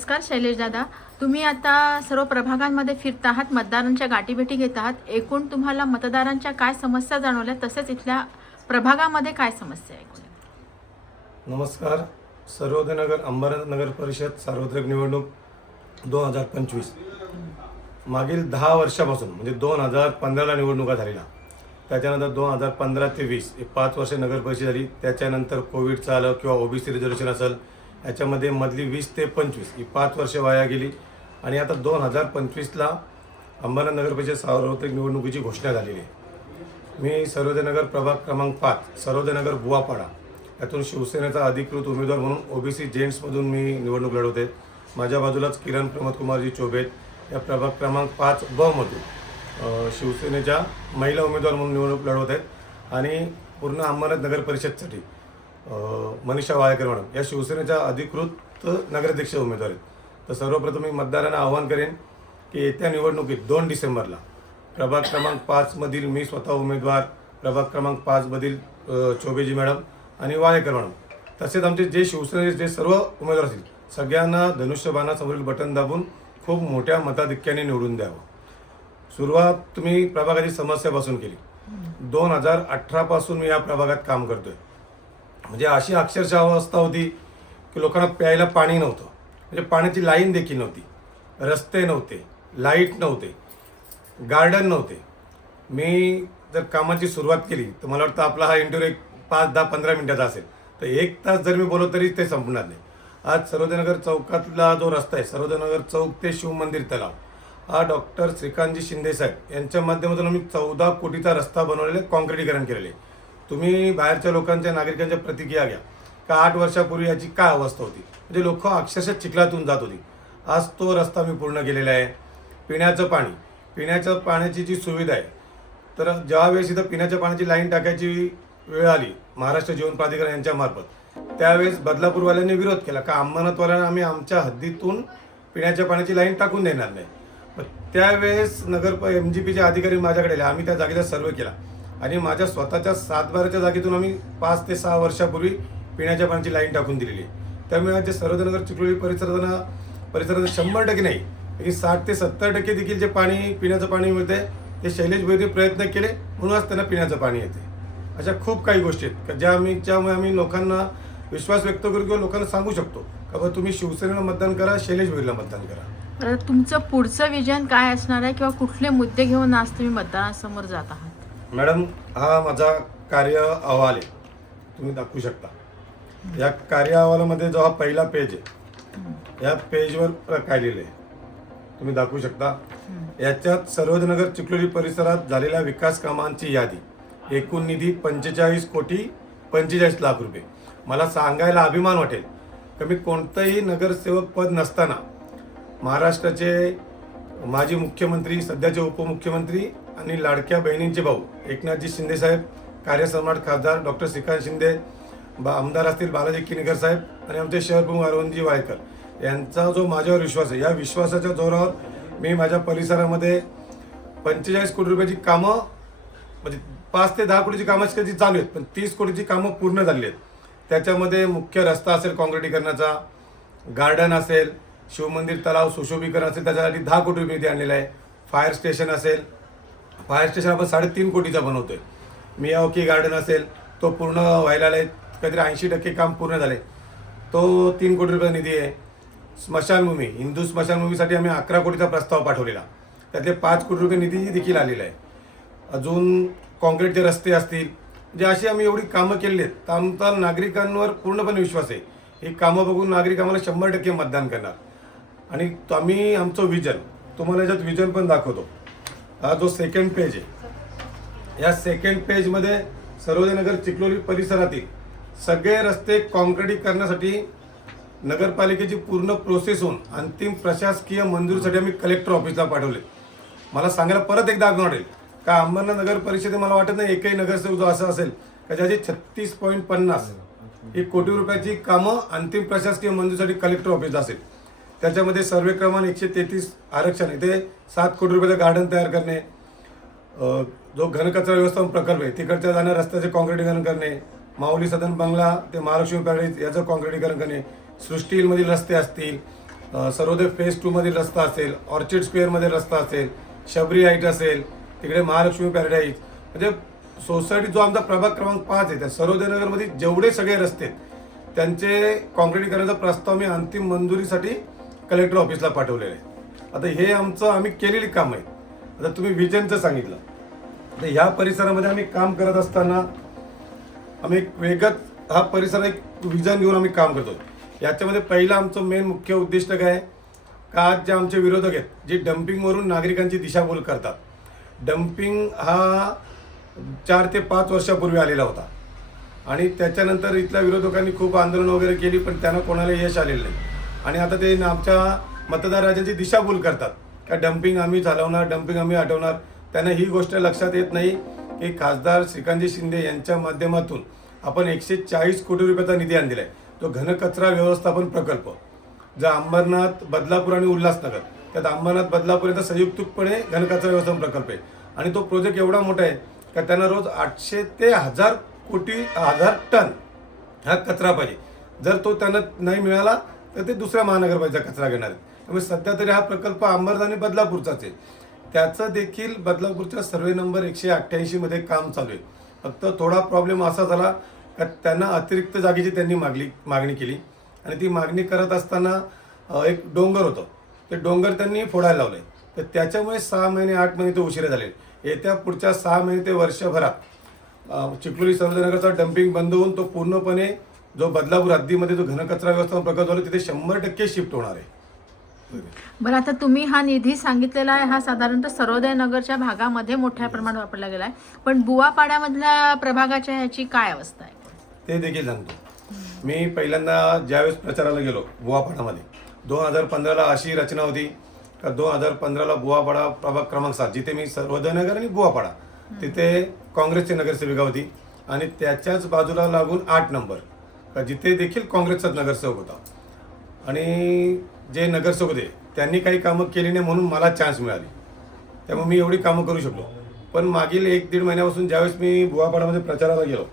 नमस्कार शैलेश दादा. तुम्ही आता सर्व प्रभागांमध्ये फिरत आहात मतदारांच्या गाठीभेटी घेत आहात. एकूण तुम्हाला मतदारांच्या काय समस्या जाणवल्या? तसेच इथल्या प्रभागामध्ये काय समस्या आहे? नमस्कार. सर्वोदयनगर अंबरनाथ नगर परिषद सार्वत्रिक निवडणूक दोन हजार पंचवीस. मागील दहा वर्षापासून म्हणजे दोन हजार पंधराला निवडणुका झालेल्या. त्याच्यानंतर दोन हजार पंधरा ते वीस पाच वर्ष नगर परिषद झाली. त्याच्यानंतर कोविडचं आलं किंवा ओबीसी रिझर्वेशन असेल याच्यामध्ये मधली वीस ते पंचवीस ही पाच वर्ष वाया गेली. आणि आता दोन हजार पंचवीसला अंबरनाथ नगर परिषद सार्वत्रिक निवडणुकीची घोषणा झालेली आहे. मी सर्वोदयनगर प्रभाग क्रमांक पाच सर्वोदयनगर बुवापाडा यातून शिवसेनेचा अधिकृत उमेदवार म्हणून ओबीसी जेंट्समधून मी निवडणूक लढवते माझ्या बाजूलाच किरण प्रमोदकुमारजी चोबेत या प्रभाग क्रमांक पाच बमधून शिवसेनेच्या महिला उमेदवार म्हणून निवडणूक लढवत आहेत. आणि पूर्ण अंबरनाथ नगर परिषदसाठी मनीषा वाळकर मॅडम या शिवसेनेच्या अधिकृत नगराध्यक्ष उमेदवार आहेत. तर सर्वप्रथम मी मतदारांना आवाहन करेन की येत्या निवडणुकीत दोन डिसेंबरला प्रभाग क्रमांक पाचमधील मी स्वतः उमेदवार प्रभाग क्रमांक पाचमधील चोबेजी मॅडम आणि वाळेकर मॅडम. तसेच आमचे जे शिवसेनेचे जे सर्व उमेदवार असतील सगळ्यांना धनुष्यबाणासमोरील बटन दाबून खूप मोठ्या मताधिक्याने निवडून द्यावं. सुरुवात तुम्ही प्रभागाची समस्यापासून केली. दोन हजार अठरापासून मी या प्रभागात काम करतोय. म्हणजे अशी अक्षरशः अवस्था होती की लोकांना प्यायला पाणी नव्हतं. म्हणजे पाण्याची लाईन देखील नव्हती. रस्ते नव्हते लाइट नव्हते गार्डन नव्हते. मी जर कामाची सुरुवात केली तर मला वाटतं आपला हा इंटरव्ह्यू एक पाच दहा पंधरा मिनिटाचा असेल. तर एक तास जर मी बोललो तरी ते संपणार नाही. आज सरोदयनगर चौकातला जो रस्ता आहे सरोदयनगर चौक ते शिवमंदिर तलाव हा डॉक्टर श्रीकांतजी शिंदे साहेब यांच्या माध्यमातून आम्ही चौदा कोटीचा रस्ता बनवलेला आहे कॉन्क्रिटीकरण केलेले आहे. तुम्ही बाहेरच्या लोकांच्या नागरिकांच्या प्रतिक्रिया घ्या. का आठ वर्षापूर्वी याची काय अवस्था होती? म्हणजे लोक अक्षरशः चिखलातून जात होती. आज तो रस्ता मी पूर्ण केलेला आहे. पिण्याचं पाणी. पिण्याच्या पाण्याची जी सुविधा आहे. तर ज्यावेळेस इथं पिण्याच्या पाण्याची लाईन टाकायची वेळ आली महाराष्ट्र जीवन प्राधिकरण यांच्यामार्फत त्यावेळेस बदलापूरवाल्यांनी विरोध केला. का अंबरनाथवाल्यांना आम्ही आमच्या हद्दीतून पिण्याच्या पाण्याची लाईन टाकून देणार नाही? त्यावेळेस नगर एम जी पीचे अधिकारी माझ्याकडे आले. आम्ही त्या जागेचा सर्वे केला. आणि माझ्या स्वतःच्या सातबाराच्या जागेतून आम्ही पाच ते सहा वर्षापूर्वी पिण्याच्या पाण्याची लाईन टाकून दिलेली. आहे त्यामुळे आज जे सर्वजनगर चिखलोली परिसरांना परिसरात शंभर टक्के नाही म्हणजे साठ ते सत्तर टक्के देखील जे पाणी पिण्याचं पाणी मिळते ते शैलेश भोईने प्रयत्न केले म्हणूनच त्यांना पिण्याचं पाणी येते अशा खूप काही गोष्टी आहेत. का ज्या आम्ही ज्यामुळे आम्ही लोकांना विश्वास व्यक्त करू किंवा लोकांना सांगू शकतो का बा तुम्ही शिवसेनेला मतदान करा शैलेश भोईरला मतदान करा. तुमचं पुढचं विजन काय असणार आहे किंवा कुठले मुद्दे घेऊन आज तुम्ही मतदानासमोर जात आहात? मॅडम हा माझा कार्य अहवाल आहे. तुम्ही दाखवू शकता. या कार्य अहवालामध्ये जो हा पहिला पेज आहे या पेजवर काय लिहिलं आहे. तुम्ही दाखवू शकता. याच्यात सर्वजनगर चिखलोली परिसरात झालेल्या विकास कामांची यादी. एकूण निधी पंचेचाळीस कोटी पंचेचाळीस लाख रुपये. मला सांगायला अभिमान वाटेल. की मी कोणतंही नगरसेवक पद नसताना महाराष्ट्राचे माजी मुख्यमंत्री सध्याचे उपमुख्यमंत्री आणि लाडक्या बहिणींचे भाऊ एकनाथजी शिंदे साहेब कार्यसम्राट खासदार डॉक्टर श्रीकांत शिंदे बा आमदार असतील बालाजी किनकर साहेब आणि आमचे शहरप्रमुख अरविंदजी वायकर. यांचा जो माझ्यावर विश्वास आहे या विश्वासाच्या जोरावर मी माझ्या परिसरामध्ये पंचेचाळीस कोटी रुपयाची कामं म्हणजे पाच ते दहा कोटीची कामं कधी चालू आहेत पण तीस कोटीची कामं पूर्ण झाली आहेत. त्याच्यामध्ये मुख्य रस्ता असेल काँक्रिटीकरणाचा गार्डन असेल शिवमंदिर तलाव सुशोभीकरण असेल त्याच्यासाठी दहा कोटी रुपये निधी आणलेला आहे. फायर स्टेशन असेल फायर स्टेशन आपण साडेतीन कोटीचा बनवतोय. मियाओकी गार्डन असेल तो पूर्ण व्हायला आहे काहीतरी ऐंशी टक्के काम पूर्ण झाले तो तीन कोटी रुपये निधी आहे. स्मशानभूमी हिंदू स्मशानभूमीसाठी आम्ही अकरा कोटीचा प्रस्ताव पाठवलेला. त्यातले पाच कोटी रुपये निधी देखील आलेला आहे. अजून काँक्रीटचे रस्ते असतील जे अशी आम्ही एवढी कामं केलेली आहेत. तर आमचा नागरिकांवर पूर्णपणे विश्वास आहे. ही कामं बघून नागरिक आम्हाला शंभर टक्के मतदान करणार. आणि तो आम्ही आमचं विजन तुम्हाला याच्यात विजन पण दाखवतो. हा जो सेकंड पेज आहे. या सेकंड पेजमध्ये सरोजनगर चिखलोली परिसरातील सगळे रस्ते काँक्रिटीकरणासाठी नगरपालिकेची पूर्ण प्रोसेस होऊन अंतिम प्रशासकीय मंजुरीसाठी आम्ही कलेक्टर ऑफिसला पाठवले. मला सांगायला परत एकदा आग्रह वाटेल. का अंबरनाथ नगर परिषदे मला वाटत नाही एकही नगरसेवक जो असा असेल का ज्याची छत्तीस पॉईंट पन्नास ही कोटी रुपयाची कामं अंतिम प्रशासकीय मंजुरीसाठी कलेक्टर ऑफिसला असेल. त्याच्यामध्ये सर्वे क्रमांक एकशे तेहतीस आरक्षण इथे सात कोटी रुपयाचं गार्डन तयार करणे जो घनकचरा व्यवस्थापन प्रकल्प आहे तिकडच्या जाणाऱ्या रस्त्याचे काँक्रिटीकरण करणे माऊली सदन बंगला ते महालक्ष्मी पॅलेस याचं काँक्रिटीकरण करणे सृष्टीलमधील रस्ते असतील सर्वोदय फेज टूमधील रस्ता असेल ऑर्चिड स्क्वेअरमध्ये रस्ता असेल शबरी हाईट असेल तिकडे महालक्ष्मी पॅराडाईज म्हणजे सोसायटी जो आमचा प्रभाग क्रमांक पाच आहे त्या सर्वोदयनगरमध्ये जेवढे सगळे रस्ते आहेत, त्यांचे कॉन्क्रिटीकरणाचा प्रस्ताव मी अंतिम मंजुरीसाठी कलेक्टर ऑफिसला पाठवलेले आहे. आता हे आमचं आम्ही केलेली काम आहे आता तुम्ही विजनचं सांगितलं. तर ह्या परिसरामध्ये आम्ही काम करत असताना आम्ही एक वेगत हा परिसर एक विजन घेऊन आम्ही काम करतो याच्यामध्ये पहिलं आमचं मेन मुख्य उद्दिष्ट काय आहे? का आज जे आमचे विरोधक आहेत जे डम्पिंगवरून नागरिकांची दिशाभूल करतात. डम्पिंग हा चार ते पाच वर्षापूर्वी आलेला होता. आणि त्याच्यानंतर इथल्या विरोधकांनी खूप आंदोलन वगैरे केली पण त्यांना कोणाला यश आलेलं नाही. आणि आता ते आमच्या मतदार दिशाभूल करतात. का डम्पिंग आम्ही चालवणार डम्पिंग आम्ही हटवणार त्यांना ही गोष्ट लक्षात येत नाही की खासदार श्रीकांतजी शिंदे यांच्या माध्यमातून आपण एकशे चाळीस कोटी रुपयाचा निधी आणलेला आहे. तो घनकचरा व्यवस्थापन प्रकल्प. जो अंबरनाथ बदलापूर आणि उल्हासनगर त्यात अंबरनाथ बदलापूर यांचा संयुक्तपणे घनकचरा व्यवस्थापन प्रकल्प आहे. आणि तो प्रोजेक्ट एवढा मोठा आहे का त्यांना रोज आठशे ते हजार कोटी हजार टन हा कचरा पाहिजे. जर तो त्यांना नाही मिळाला तर ते दुसऱ्या महानगरपालिकेचा कचरा घेणार आहेत. त्यामुळे सध्या तरी हा प्रकल्प अंबरनाथ आणि बदलापूरचाच आहे. त्याचं देखील बदलापूरच्या सर्वे नंबर एकशे अठ्ठ्याऐंशीमध्ये काम चालू आहे. फक्त थोडा प्रॉब्लेम असा झाला का त्यांना अतिरिक्त जागेची त्यांनी मागली मागणी केली. आणि ती मागणी करत असताना एक डोंगर होतं. ते डोंगर त्यांनी फोडायला लावले तर त्याच्यामुळे सहा महिने आठ महिने ते उशिरा झाले येत्या पुढच्या सहा महिने ते वर्षभरात अ, चिखलोली सर्वजनगरचा डम्पिंग बंद होऊन तो पूर्णपणे जो बदलापूर हद्दीमध्ये जो घनकचरा व्यवस्थापन प्रकल्प झाला तिथे शंभर टक्के शिफ्ट होणार आहे. बरं आता तुम्ही हा निधी सांगितलेला आहे हा साधारणतः सर्वोदय नगरच्या भागामध्ये मोठ्या प्रमाणात वापरला गेला आहे. पण बुवापाड्यामधल्या प्रभागाच्या ह्याची काय अवस्था आहे? ते देखील सांगतो. मी पहिल्यांदा ज्यावेळेस प्रचाराला गेलो बुवापाडामध्ये दोन हजार पंधराला अशी रचना होती का दोन हजार पंधराला बुवापाडा प्रभाग क्रमांक सात जिथे मी सर्वोदयनगर आणि बुवापाडा तिथे काँग्रेसची नगरसेविका होती आणि त्याच्याच बाजूला लागून आठ नंबर. का जिथे देखील काँग्रेसचाच नगरसेवक होता. आणि जे नगरसेवक होते त्यांनी काही कामं केली नाही म्हणून मला चान्स मिळाली. त्यामुळे मी एवढी कामं करू शकलो. पण मागील एक दीड महिन्यापासून ज्यावेळेस मी भुवापाडामध्ये प्रचाराला गेलो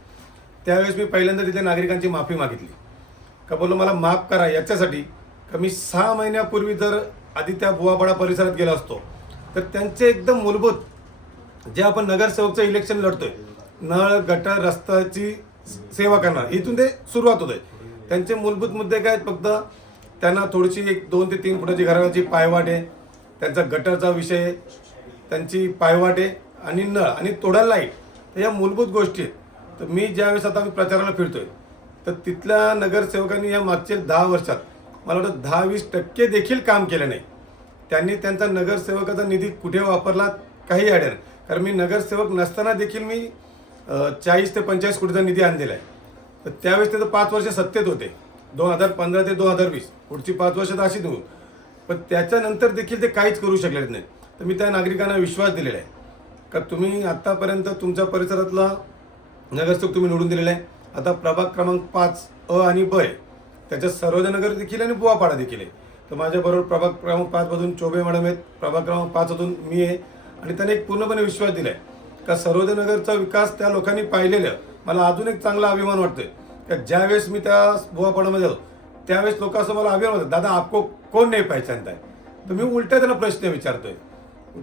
त्यावेळेस मी पहिल्यांदा तिथे नागरिकांची माफी मागितली. का बोललो मला माफ करा याच्यासाठी का मी सहा महिन्यापूर्वी जर आधी त्या भुवापाडा परिसरात गेलो असतो तर त्यांचे एकदम मूलभूत जे आपण नगरसेवकचं इलेक्शन लढतोय नळ गटर रस्त्याची सेवा करणार. इथून ते सुरुवात होते त्यांचे मूलभूत मुद्दे काय आहेत? फक्त त्यांना थोडीशी एक दोन ते तीन फुटाची घराची पायवाट आहे. त्यांचा गटरचा विषय आहे. त्यांची पायवाट आहे आणि नळ आणि तोडा लाइट. तर या मूलभूत गोष्टी आहेत. तर मी ज्यावेळेस आता मी प्रचाराला फिरतोय तर तिथल्या नगरसेवकांनी या मागच्या दहा वर्षात मला वाटतं दहा वीस टक्के देखील काम केलं नाही. त्यांनी त्यांचा नगरसेवकाचा निधी कुठे वापरला? काही आढळ कारण मी नगरसेवक नसताना देखील मी चाळीस ते पंचेचाळीस कोटीचा निधी आणलेला आहे. तर त्यावेळेस ते तर पाच वर्ष सत्तेत होते. दोन हजार पंधरा ते दोन हजार वीस. पुढची पाच वर्ष तर अशीच होऊ पण त्याच्यानंतर देखील ते काहीच करू शकले नाही तर मी त्या नागरिकांना विश्वास दिलेला आहे. का तुम्ही आत्तापर्यंत तुमच्या परिसरातला नगरसेवक तुम्ही निवडून दिलेला आहे. आता प्रभाग क्रमांक पाच अ आणि ब आहे. त्याच्यात सर्वोदय देखील आणि बुवापाडा देखील आहे. तर माझ्याबरोबर प्रभाग क्रमांक पाचमधून चोबे मॅडम आहेत. प्रभाग क्रमांक पाचमधून मी आहे. आणि त्याने एक पूर्णपणे विश्वास दिला आहे का सर्वोदय नगरचा विकास त्या लोकांनी पाहिलेलं मला अजून एक चांगला अभिमान वाटतोय. का ज्यावेळेस मी त्या बुवापाडामध्ये जातो त्यावेळेस लोकांचं मला अभिमान होतं दादा आपको कोण नाही पहचानताय? तर मी उलट्या त्यांना प्रश्न विचारतोय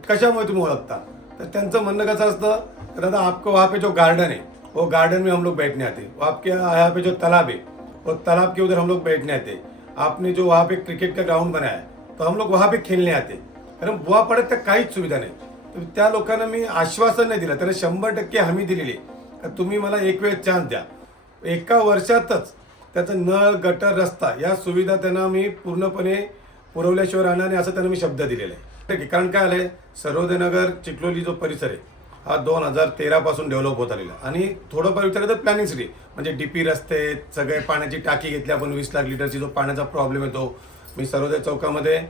कशामुळे तुम्ही ओळखता? तर त्यांचं म्हणणं कसं असतं तर दादा आपको वहाँ पे जो गार्डन है वो गार्डन में हम लोग बैठने आते वो आपके यहाँ पे जो तालाब है वो तालाब के उधर हम लोग बैठने आते आपने जो वहाँ पे क्रिकेट का ग्राउंड बनाया तो हम लोग वहाँ पे खेलने आते कारण बुवा पडत त्या काहीच सुविधा नाही. त्या लोकांना मी आश्वासन नाही दिलं. त्यांना शंभर टक्के हमी दिलेली. का तुम्ही मला एक वेळ चान्स द्या. एका वर्षातच त्याचं नळ गटर रस्ता या सुविधा त्यांना मी पूर्णपणे पुरवल्याशिवाय राहणार नाही असं त्यांना मी शब्द दिलेला. आहे ठीक आहे कारण काय आलंय? आहे नगर चिखलोली जो परिसर आहे हा दोन हजार तेरापासून डेव्हलप होत आलेला. आणि थोडंफार विचारलं तर प्लॅनिंग सिटी म्हणजे डीपी रस्ते सगळे पाण्याची टाकी घेतली आपण वीस लाख लिटरची जो पाण्याचा प्रॉब्लेम येतो मी सर्वोदय चौकामध्ये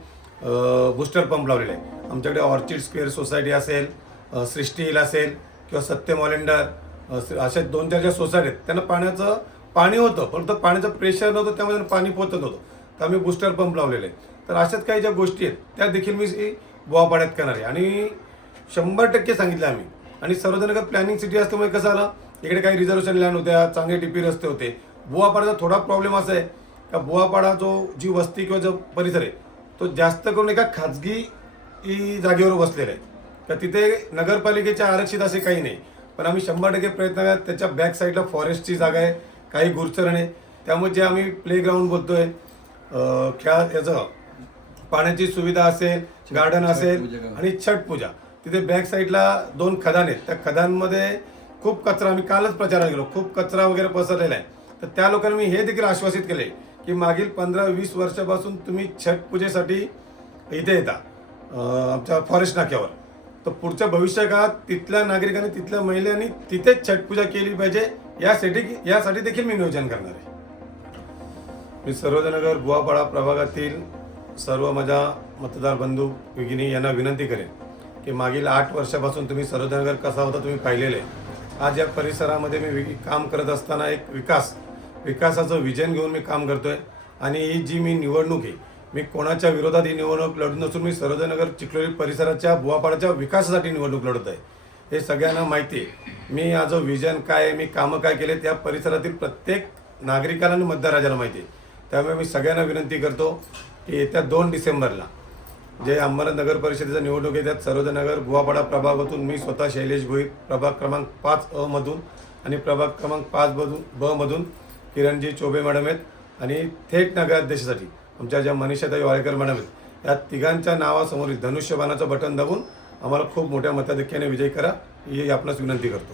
बूस्टर पंप लावलेले आहे आमच्याकडे ऑर्चिड स्क्वेअर सोसायटी असेल सृष्टील सृष्टी हिल असेल किंवा सत्यम ऑलेंडर अशा दोन चार ज्या सोसायटी आहेत त्यांना पाण्याचं पाणी होतं फक्त पाण्याचं प्रेशर नव्हतं त्यामुळे पाणी पोचत होतं तर आम्ही बूस्टर पंप लावलेले आहे तर अशाच काही ज्या गोष्टी आहेत त्या देखील मी बुवापाड्यात करणार आहे. आणि शंभर टक्के सांगितलं आम्ही. आणि सर्वजण प्लॅनिंग सिटी असल्यामुळे कसं आलं इकडे काही रिझर्वेशन लँड होत्या चांगले टीपी रस्ते होते. बुवापाड्याचा थोडा प्रॉब्लेम असा आहे का बुवापाडा जो जी वस्ती किंवा जो परिसर आहे तो जास्त करून एका खाजगी जागेवर बसलेला आहे. तर तिथे नगरपालिकेच्या आरक्षित असे काही नाही. पण आम्ही शंभर टक्के प्रयत्न करत त्याच्या बॅक साईडला फॉरेस्टची जागा आहे काही गुरचरणे त्यामुळे जे आम्ही प्ले ग्राउंड बोलतोय अं, खेळा याचं पाण्याची सुविधा असेल गार्डन असेल आणि छठ पूजा. तिथे बॅक साईडला दोन खदान आहेत. त्या खदानमध्ये खूप कचरा आम्ही कालच प्रचारात गेलो. खूप कचरा वगैरे पसरलेला आहे. तर त्या लोकांनी मी हे देखील आश्वासित केले की मागील पंधरा वीस वर्षापासून तुम्ही छठ पूजेसाठी इथे येता आमच्या फॉरेस्ट नाक्यावर. तर पुढच्या भविष्य काळात तिथल्या नागरिकांनी तिथल्या महिलांनी तिथेच छठ पूजा केली पाहिजे यासाठी यासाठी देखील मी नियोजन करणार आहे. मी सर्वजनगर गुवापाडा प्रभागातील सर्व माझ्या मतदार बंधू भगिनी यांना विनंती करेन की मागील आठ वर्षापासून तुम्ही सर्वजनगर कसा होता तुम्ही पाहिलेले. आज या परिसरामध्ये मी काम करत असताना एक विकास विकासाचं विजन घेऊन मी काम करतोय. आणि ही जी मी निवडणूक आहे मी कोणाच्या विरोधात ही निवडणूक लढत नसून मी सरोजनगर चिखलोली परिसराच्या बुवापाडाच्या विकासासाठी निवडणूक लढत आहे. हे सगळ्यांना माहिती आहे. मी आज विजन काय आहे मी कामं काय केले त्या परिसरातील प्रत्येक नागरिकाला आणि मतदाराजाला माहिती आहे. त्यामुळे मी सगळ्यांना विनंती करतो की येत्या दोन डिसेंबरला जे अंबरनाथ नगर परिषदेचं निवडणूक आहे त्यात सरोजनगर गुवापाडा प्रभागातून मी स्वतः शैलेश भोईर प्रभाग क्रमांक पाच अ मधून आणि प्रभाग क्रमांक पाच मधून ब मधून किरणजी चोबे मॅडम आहेत आणि थेट नगराध्यक्षासाठी आमच्या ज्या मनीषाताई वाळेकर मॅडम आहेत या तिघांच्या नावासमोरील धनुष्यबाणाचं बटन दाबून आम्हाला खूप मोठ्या मताधिक्याने विजय करा ही आपणास विनंती करतो.